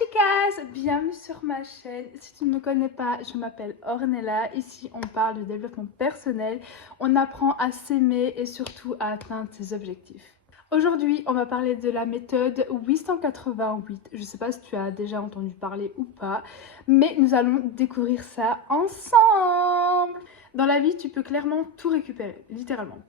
chicas, bienvenue sur ma chaîne. Si tu ne me connais pas, je m'appelle Ornella. Ici, on parle de développement personnel. On apprend à s'aimer et surtout à atteindre ses objectifs. Aujourd'hui, on va parler de la méthode 888. Je ne sais pas si tu as déjà entendu parler ou pas, mais nous allons découvrir ça ensemble. Dans la vie, tu peux clairement tout récupérer, littéralement,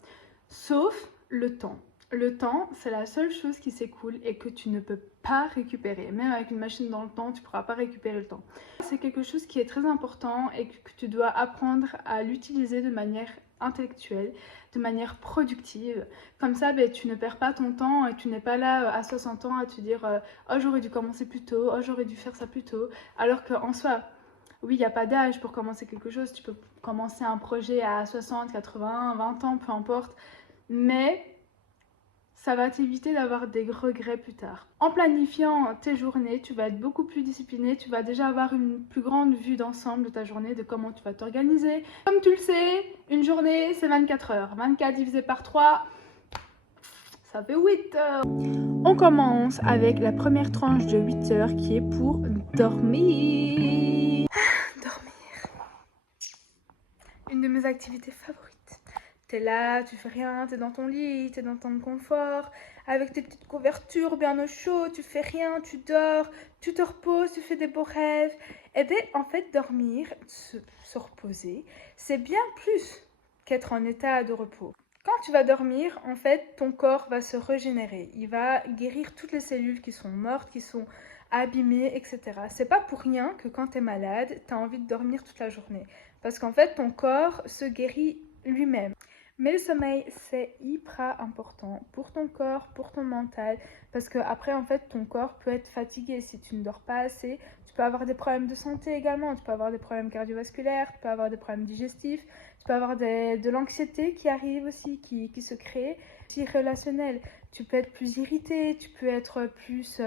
sauf le temps. Le temps, c'est la seule chose qui s'écoule et que tu ne peux pas récupérer. Même avec une machine dans le temps, tu ne pourras pas récupérer le temps. C'est quelque chose qui est très important et que tu dois apprendre à l'utiliser de manière intellectuelle, de manière productive. Comme ça, tu ne perds pas ton temps et tu n'es pas là à 60 ans à te dire « Oh, j'aurais dû commencer plus tôt, oh, j'aurais dû faire ça plus tôt ». Alors qu'en soi, oui, il n'y a pas d'âge pour commencer quelque chose. Tu peux commencer un projet à 60, 80, 20 ans, peu importe. Mais ça va t'éviter d'avoir des regrets plus tard. En planifiant tes journées, tu vas être beaucoup plus discipliné, tu vas déjà avoir une plus grande vue d'ensemble de ta journée, de comment tu vas t'organiser. Comme tu le sais, une journée, c'est 24 heures. 24 divisé par 3, ça fait 8 heures. On commence avec la première tranche de 8 heures qui est pour dormir. Dormir. Une de mes activités favorites. T'es là, tu fais rien, t'es dans ton lit, t'es dans ton confort, avec tes petites couvertures bien au chaud, tu fais rien, tu dors, tu te reposes, tu fais des beaux rêves. Et bien, en fait, dormir, se reposer, c'est bien plus qu'être en état de repos. Quand tu vas dormir, en fait, ton corps va se régénérer. Il va guérir toutes les cellules qui sont mortes, qui sont abîmées, etc. C'est pas pour rien que quand t'es malade, t'as envie de dormir toute la journée. Parce qu'en fait, ton corps se guérit lui-même. Mais le sommeil, c'est hyper important pour ton corps, pour ton mental, parce que après, en fait, ton corps peut être fatigué si tu ne dors pas assez. Tu peux avoir des problèmes de santé également, tu peux avoir des problèmes cardiovasculaires, tu peux avoir des problèmes digestifs, tu peux avoir de l'anxiété qui arrive aussi, qui se crée. Aussi relationnel, tu peux être plus irrité, tu peux être plus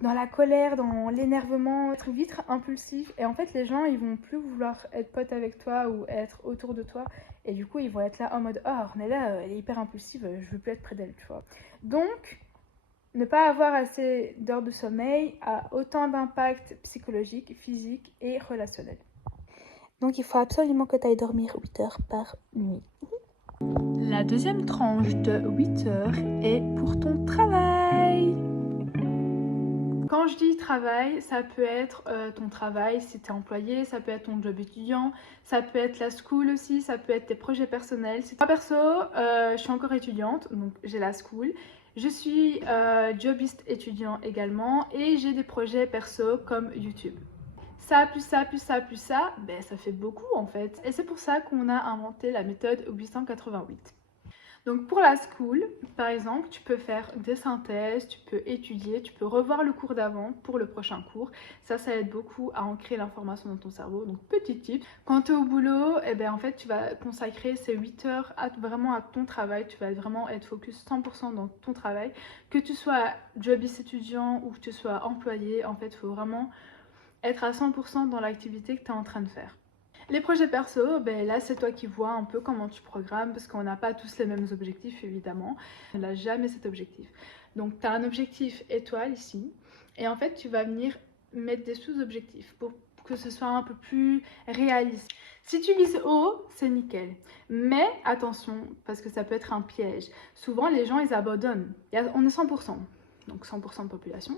dans la colère, dans l'énervement, être vite impulsif. Et en fait, les gens, ils vont plus vouloir être potes avec toi ou être autour de toi. Et du coup, ils vont être là en mode « Oh, Ornella, elle est hyper impulsive, je veux plus être près d'elle, tu vois. » Donc, ne pas avoir assez d'heures de sommeil a autant d'impact psychologique, physique et relationnel. Donc, il faut absolument que tu ailles dormir 8 heures par nuit. La deuxième tranche de 8 heures est pour ton travail. Quand je dis travail, ça peut être ton travail si tu es employé, ça peut être ton job étudiant, ça peut être la school aussi, ça peut être tes projets personnels. Moi perso, je suis encore étudiante, donc j'ai la school. Je suis jobiste étudiant également et j'ai des projets perso comme YouTube. Ça, plus ça, plus ça, plus ça, ben ça fait beaucoup en fait. Et c'est pour ça qu'on a inventé la méthode 888. Donc pour la school, par exemple, tu peux faire des synthèses, tu peux étudier, tu peux revoir le cours d'avant pour le prochain cours. Ça aide beaucoup à ancrer l'information dans ton cerveau. Donc petit tip, quand tu es au boulot, en fait, tu vas consacrer ces 8 heures vraiment à ton travail. Tu vas vraiment être focus 100% dans ton travail. Que tu sois jobiste étudiant ou que tu sois employé, en fait, il faut vraiment être à 100% dans l'activité que tu es en train de faire. Les projets perso, là c'est toi qui vois un peu comment tu programmes parce qu'on n'a pas tous les mêmes objectifs évidemment. On n'a jamais cet objectif. Donc tu as un objectif étoile ici et en fait tu vas venir mettre des sous-objectifs pour que ce soit un peu plus réaliste. Si tu vises haut, c'est nickel. Mais attention, parce que ça peut être un piège. Souvent les gens ils abandonnent. On est 100%, donc 100% de population.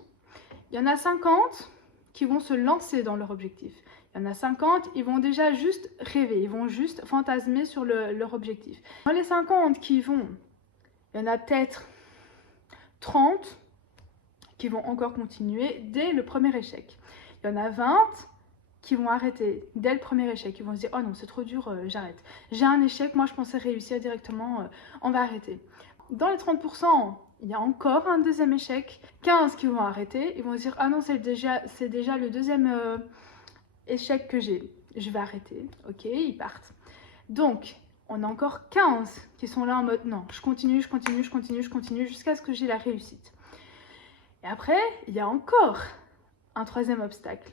Il y en a 50 qui vont se lancer dans leur objectif. Il y en a 50, ils vont déjà juste rêver, ils vont juste fantasmer sur leur objectif. Dans les 50 qui vont, il y en a peut-être 30 qui vont encore continuer dès le premier échec. Il y en a 20 qui vont arrêter dès le premier échec. Ils vont se dire « Oh non, c'est trop dur, j'arrête. J'ai un échec, moi je pensais réussir directement, on va arrêter. » Dans les 30%, il y a encore un deuxième échec. 15 qui vont arrêter, ils vont se dire « Ah non, c'est déjà le deuxième échec que j'ai. Je vais arrêter. » Ok, ils partent. Donc, on a encore 15 qui sont là en mode « Non, je continue jusqu'à ce que j'ai la réussite. » Et après, il y a encore un troisième obstacle.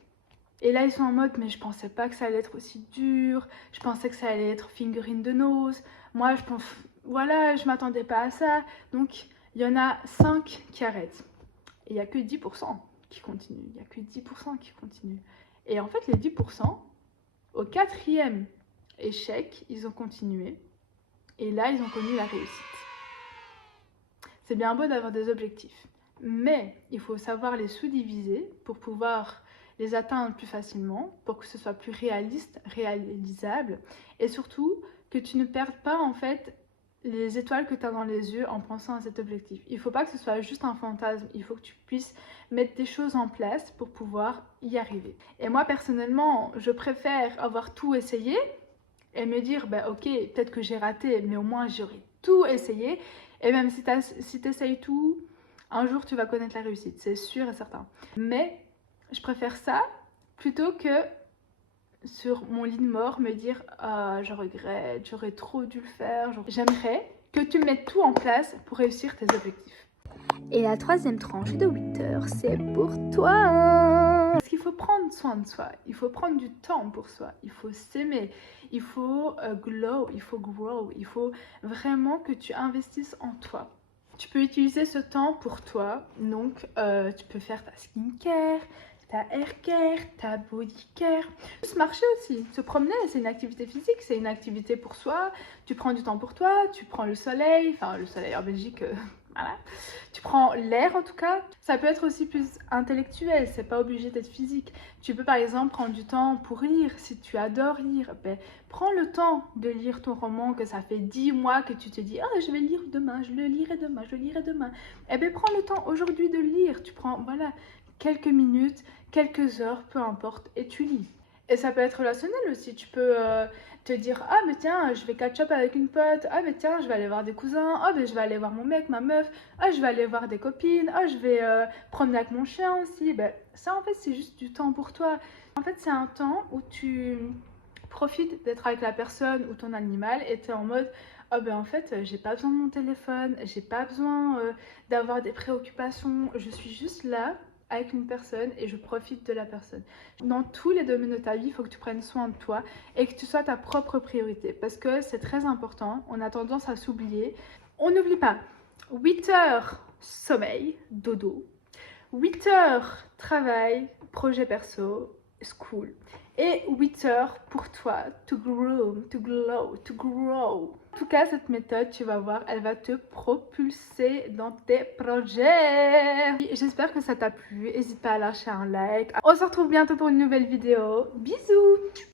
Et là, ils sont en mode « Mais je pensais pas que ça allait être aussi dur. Je pensais que ça allait être finger in the nose. Moi, je pense... Voilà, je m'attendais pas à ça. » Donc, il y en a 5 qui arrêtent. Et il n'y a que 10% qui continuent. Il n'y a que 10% qui continuent. Et en fait, les 10%, au 4e échec, ils ont continué. Et là, ils ont connu la réussite. C'est bien beau d'avoir des objectifs, mais il faut savoir les sous-diviser pour pouvoir les atteindre plus facilement, pour que ce soit plus réaliste, réalisable, et surtout que tu ne perdes pas en fait les étoiles que tu as dans les yeux en pensant à cet objectif. Il ne faut pas que ce soit juste un fantasme, il faut que tu puisses mettre des choses en place pour pouvoir y arriver. Et moi personnellement, je préfère avoir tout essayé et me dire, bah, ok, peut-être que j'ai raté, mais au moins j'aurais tout essayé. Et même si tu essayes tout, un jour tu vas connaître la réussite, c'est sûr et certain. Mais je préfère ça plutôt que sur mon lit de mort me dire ah, je regrette, j'aurais trop dû le faire. J'aimerais que tu mettes tout en place pour réussir tes objectifs. Et la 3e tranche de 8 heures, c'est pour toi. Parce qu'il faut prendre soin de soi, il faut prendre du temps pour soi, il faut s'aimer, il faut glow, il faut grow, il faut vraiment que tu investisses en toi. Tu peux utiliser ce temps pour toi, donc tu peux faire ta skincare, ta hair care, ta body care. Se marcher aussi, se promener, c'est une activité physique, c'est une activité pour soi. Tu prends du temps pour toi, tu prends le soleil, enfin le soleil en Belgique, voilà. Tu prends l'air en tout cas. Ça peut être aussi plus intellectuel, c'est pas obligé d'être physique. Tu peux par exemple prendre du temps pour lire, si tu adores lire, ben, prends le temps de lire ton roman que ça fait 10 mois que tu te dis « Ah, je vais le lire demain, je le lirai demain, je le lirai demain ». Eh bien, prends le temps aujourd'hui de le lire. Tu prends, voilà, quelques minutes, quelques heures, peu importe, et tu lis. Et ça peut être relationnel aussi. Tu peux te dire ah mais tiens, je vais catch up avec une pote, ah mais tiens, je vais aller voir des cousins, ah mais je vais aller voir mon mec, ma meuf, ah je vais aller voir des copines, ah je vais promener avec mon chien aussi. Ben, ça en fait c'est juste du temps pour toi. En fait c'est un temps où tu profites d'être avec la personne ou ton animal et tu es en mode oh ben en fait j'ai pas besoin de mon téléphone, j'ai pas besoin d'avoir des préoccupations, je suis juste là avec une personne et je profite de la personne. Dans tous les domaines de ta vie, il faut que tu prennes soin de toi et que tu sois ta propre priorité parce que c'est très important, on a tendance à s'oublier. On n'oublie pas, 8 heures sommeil, dodo, 8 heures travail, projet perso, school et 8 heures pour toi, to grow, to glow, to grow. En tout cas, cette méthode, tu vas voir, elle va te propulser dans tes projets. J'espère que ça t'a plu. N'hésite pas à lâcher un like. On se retrouve bientôt pour une nouvelle vidéo. Bisous!